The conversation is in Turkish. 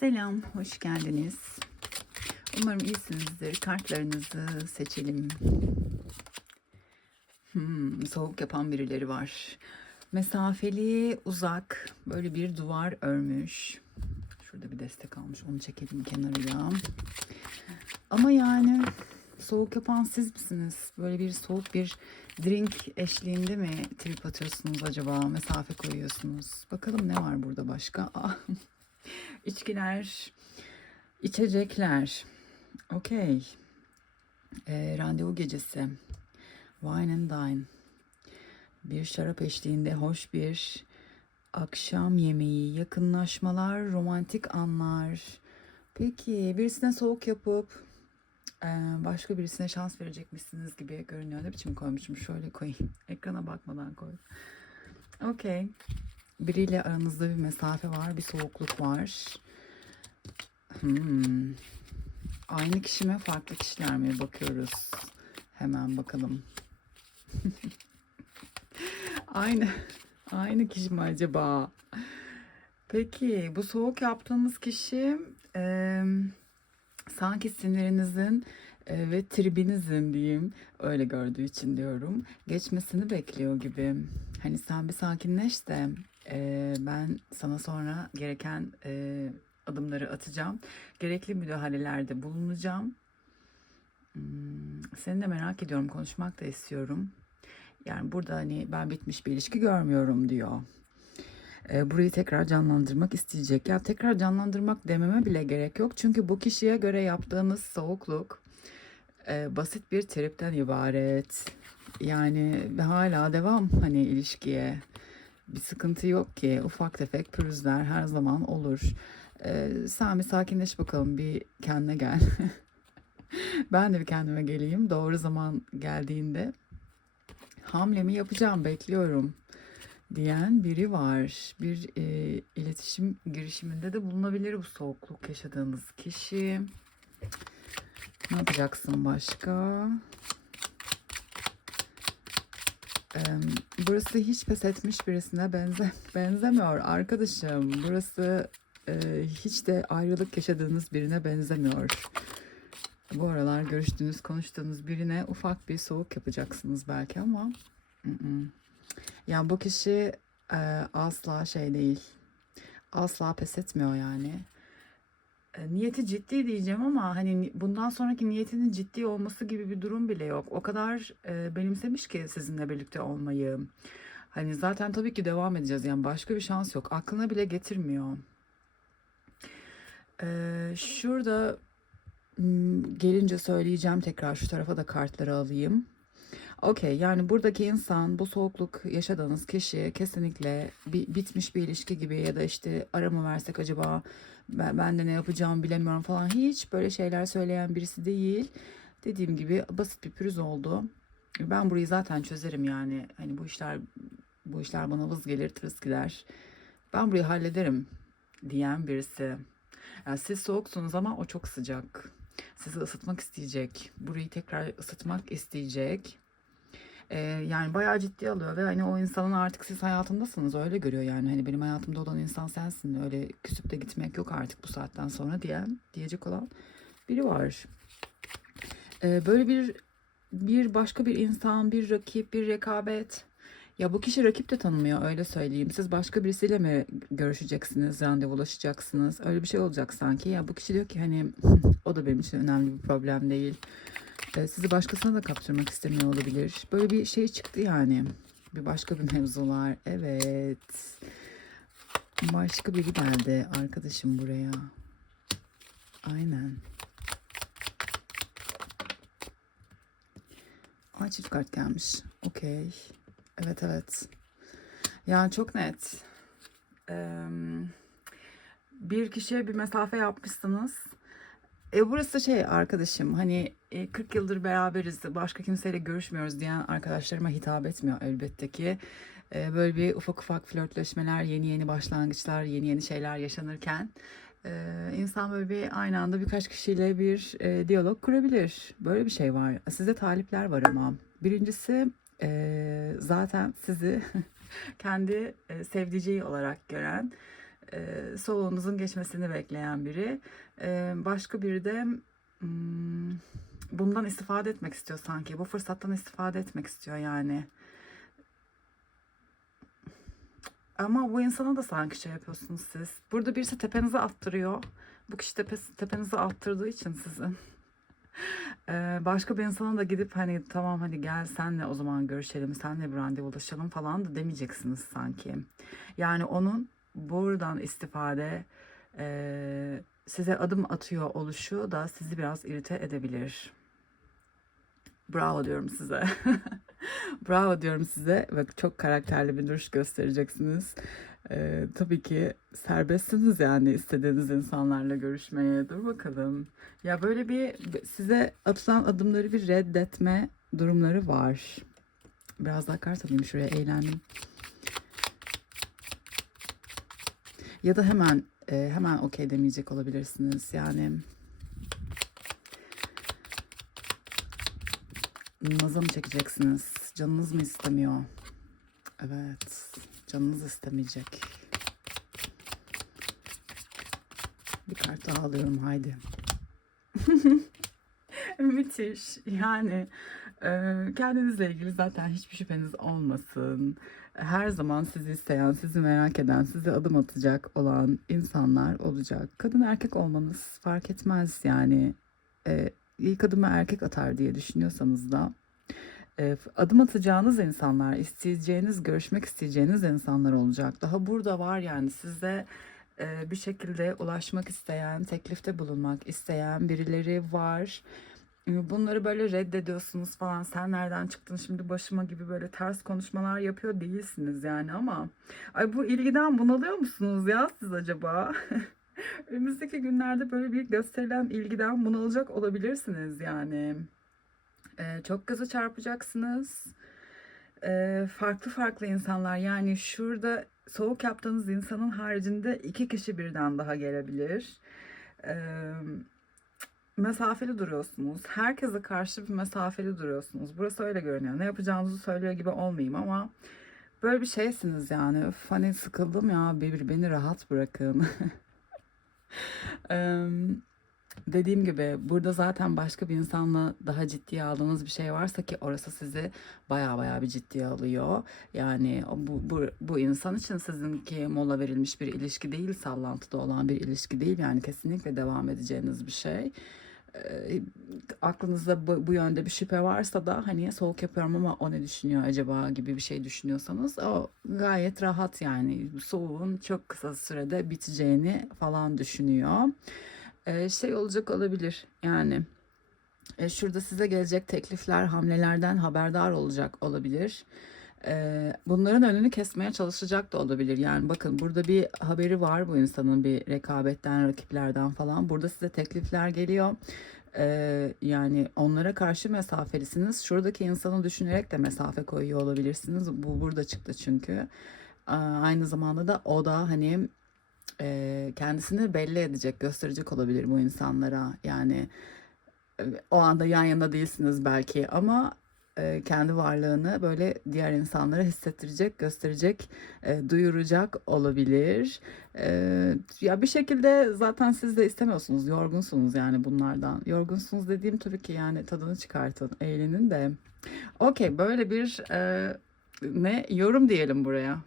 Selam, hoş geldiniz. Umarım iyisinizdir. Kartlarınızı seçelim. Hmm, soğuk yapan birileri var. Mesafeli, uzak, böyle bir duvar örmüş. Şurada bir destek almış, onu çekelim kenarıya. Ama yani soğuk yapan siz misiniz? Böyle bir soğuk bir drink eşliğinde mi trip atıyorsunuz acaba? Mesafe koyuyorsunuz. Bakalım ne var burada başka? Ah, İçkiler, içecekler. Okey. Ee, randevu gecesi. Wine and dine. Bir şarap eşliğinde hoş bir akşam yemeği, yakınlaşmalar, romantik anlar. Peki birisine soğuk yapıp e, başka birisine şans verecekmişsiniz gibi görünüyor. Ne biçim koymuşum? Şöyle koyayım. Ekrana bakmadan koy. Okey. Biriyle aranızda bir mesafe var, bir soğukluk var. Hmm. Aynı kişi mi, farklı kişiler mi bakıyoruz. Hemen bakalım. aynı aynı kişi mi acaba? Peki bu soğuk yaptığımız kişi e, sanki sinirinizin e, ve tribinizin diyeyim öyle gördüğü için diyorum geçmesini bekliyor gibi. Hani sen bir sakinleş de ben sana sonra gereken e, adımları atacağım. Gerekli müdahalelerde bulunacağım. Hmm, seni de merak ediyorum, konuşmak da istiyorum. Yani burada hani ben bitmiş bir ilişki görmüyorum diyor. E, burayı tekrar canlandırmak isteyecek. Ya tekrar canlandırmak dememe bile gerek yok. Çünkü bu kişiye göre yaptığınız soğukluk e, basit bir tripten ibaret. Yani hala devam hani ilişkiye. Bir sıkıntı yok ki. Ufak tefek pürüzler her zaman olur. Ee, sen bir sakinleş bakalım. Bir kendine gel. ben de bir kendime geleyim. Doğru zaman geldiğinde hamlemi yapacağım. Bekliyorum diyen biri var. Bir e, iletişim girişiminde de bulunabilir bu soğukluk yaşadığınız kişi. Ne yapacaksın başka? Burası hiç pes etmiş birisine benze benzemiyor arkadaşım. Burası e, hiç de ayrılık yaşadığınız birine benzemiyor. Bu aralar görüştüğünüz, konuştuğunuz birine ufak bir soğuk yapacaksınız belki ama ı-ı. yani bu kişi e, asla şey değil. Asla pes etmiyor yani. E, niyeti ciddi diyeceğim ama hani ni- bundan sonraki niyetinin ciddi olması gibi bir durum bile yok. O kadar e, benimsemiş ki sizinle birlikte olmayı. Hani zaten tabii ki devam edeceğiz yani başka bir şans yok. Aklına bile getirmiyor. E, şurada m, gelince söyleyeceğim tekrar şu tarafa da kartları alayım. Okey yani buradaki insan bu soğukluk yaşadığınız kişi kesinlikle bir, bitmiş bir ilişki gibi ya da işte ara mı versek acaba ben, ben de ne yapacağımı bilemiyorum falan hiç böyle şeyler söyleyen birisi değil. Dediğim gibi basit bir pürüz oldu. Ben burayı zaten çözerim yani. Hani bu işler bu işler bana vız gelir tırıs gider. Ben burayı hallederim diyen birisi. Yani siz soğuksunuz ama o çok sıcak. Sizi ısıtmak isteyecek. Burayı tekrar ısıtmak isteyecek. Ee, yani bayağı ciddi alıyor ve hani o insanın artık siz hayatındasınız öyle görüyor yani hani benim hayatımda olan insan sensin öyle küsüp de gitmek yok artık bu saatten sonra diyen diyecek olan biri var. Ee, böyle bir bir başka bir insan bir rakip bir rekabet ya bu kişi rakip de tanımıyor öyle söyleyeyim. Siz başka birisiyle mi görüşeceksiniz, randevulaşacaksınız? Öyle bir şey olacak sanki. Ya bu kişi diyor ki hani o da benim için önemli bir problem değil. Ee, sizi başkasına da kaptırmak istemiyor olabilir. Böyle bir şey çıktı yani. Bir başka bir mevzular. Evet. Başka biri geldi arkadaşım buraya. Aynen. Ay çift kart gelmiş. Okey. Evet evet. Yani çok net. Bir kişiye bir mesafe yapmışsınız. E burası şey arkadaşım hani e, 40 yıldır beraberiz başka kimseyle görüşmüyoruz diyen arkadaşlarıma hitap etmiyor elbette ki. E, böyle bir ufak ufak flörtleşmeler, yeni yeni başlangıçlar, yeni yeni şeyler yaşanırken e, insan böyle bir aynı anda birkaç kişiyle bir e, diyalog kurabilir. Böyle bir şey var. Sizde talipler var ama. Birincisi e, zaten sizi kendi e, sevdiceği olarak gören e, soğuğunuzun geçmesini bekleyen biri. E, başka biri de hmm, bundan istifade etmek istiyor sanki. Bu fırsattan istifade etmek istiyor yani. Ama bu insana da sanki şey yapıyorsunuz siz. Burada birisi tepenize attırıyor. Bu kişi tepesi, tepenize attırdığı için sizin. Ee, başka bir insana da gidip hani tamam hadi gel senle o zaman görüşelim, senle bir randevulaşalım falan da demeyeceksiniz sanki. Yani onun buradan istifade e, size adım atıyor oluşu da sizi biraz irite edebilir. Bravo diyorum size. Bravo diyorum size ve çok karakterli bir duruş göstereceksiniz. Ee, tabii ki serbestsiniz yani istediğiniz insanlarla görüşmeye. Dur bakalım. Ya böyle bir size atılan adımları bir reddetme durumları var. Biraz daha kart alayım şuraya eğlendim. Ya da hemen e, hemen okey demeyecek olabilirsiniz. Yani naza mı çekeceksiniz? Canınız mı istemiyor? Evet. Canınız istemeyecek. Bir kart daha alıyorum haydi. Müthiş. Yani e, kendinizle ilgili zaten hiçbir şüpheniz olmasın. Her zaman sizi isteyen, sizi merak eden, size adım atacak olan insanlar olacak. Kadın erkek olmanız fark etmez yani. E, ilk adımı erkek atar diye düşünüyorsanız da adım atacağınız insanlar, isteyeceğiniz, görüşmek isteyeceğiniz insanlar olacak. Daha burada var yani size e, bir şekilde ulaşmak isteyen, teklifte bulunmak isteyen birileri var. E, Bunları böyle reddediyorsunuz falan. Sen nereden çıktın şimdi başıma gibi böyle ters konuşmalar yapıyor değilsiniz yani ama ay bu ilgiden bunalıyor musunuz ya siz acaba? Önümüzdeki günlerde böyle bir gösterilen ilgiden bunalacak olabilirsiniz yani. Ee, çok göze çarpacaksınız. Ee, farklı farklı insanlar yani şurada soğuk yaptığınız insanın haricinde iki kişi birden daha gelebilir. Ee, mesafeli duruyorsunuz. Herkese karşı bir mesafeli duruyorsunuz. Burası öyle görünüyor. Ne yapacağınızı söylüyor gibi olmayayım ama böyle bir şeysiniz yani. Öf, hani sıkıldım ya bir beni rahat bırakın. Eee Dediğim gibi burada zaten başka bir insanla daha ciddiye aldığınız bir şey varsa ki orası sizi baya baya bir ciddiye alıyor. Yani bu, bu, bu insan için sizinki mola verilmiş bir ilişki değil, sallantıda olan bir ilişki değil. Yani kesinlikle devam edeceğiniz bir şey. Ee, aklınızda bu, bu yönde bir şüphe varsa da hani soğuk yapıyorum ama o ne düşünüyor acaba gibi bir şey düşünüyorsanız o gayet rahat yani soğuğun çok kısa sürede biteceğini falan düşünüyor e, şey olacak olabilir yani e, şurada size gelecek teklifler hamlelerden haberdar olacak olabilir. E, bunların önünü kesmeye çalışacak da olabilir. Yani bakın burada bir haberi var bu insanın bir rekabetten, rakiplerden falan. Burada size teklifler geliyor. E, yani onlara karşı mesafelisiniz. Şuradaki insanı düşünerek de mesafe koyuyor olabilirsiniz. Bu burada çıktı çünkü. Aynı zamanda da o da hani e, kendisini belli edecek, gösterecek olabilir bu insanlara. Yani e, o anda yan yana değilsiniz belki ama e, kendi varlığını böyle diğer insanlara hissettirecek, gösterecek, e, duyuracak olabilir. E, ya bir şekilde zaten siz de istemiyorsunuz, yorgunsunuz yani bunlardan. Yorgunsunuz dediğim tabii ki yani tadını çıkartın, eğlenin de. Okey, böyle bir e, ne yorum diyelim buraya.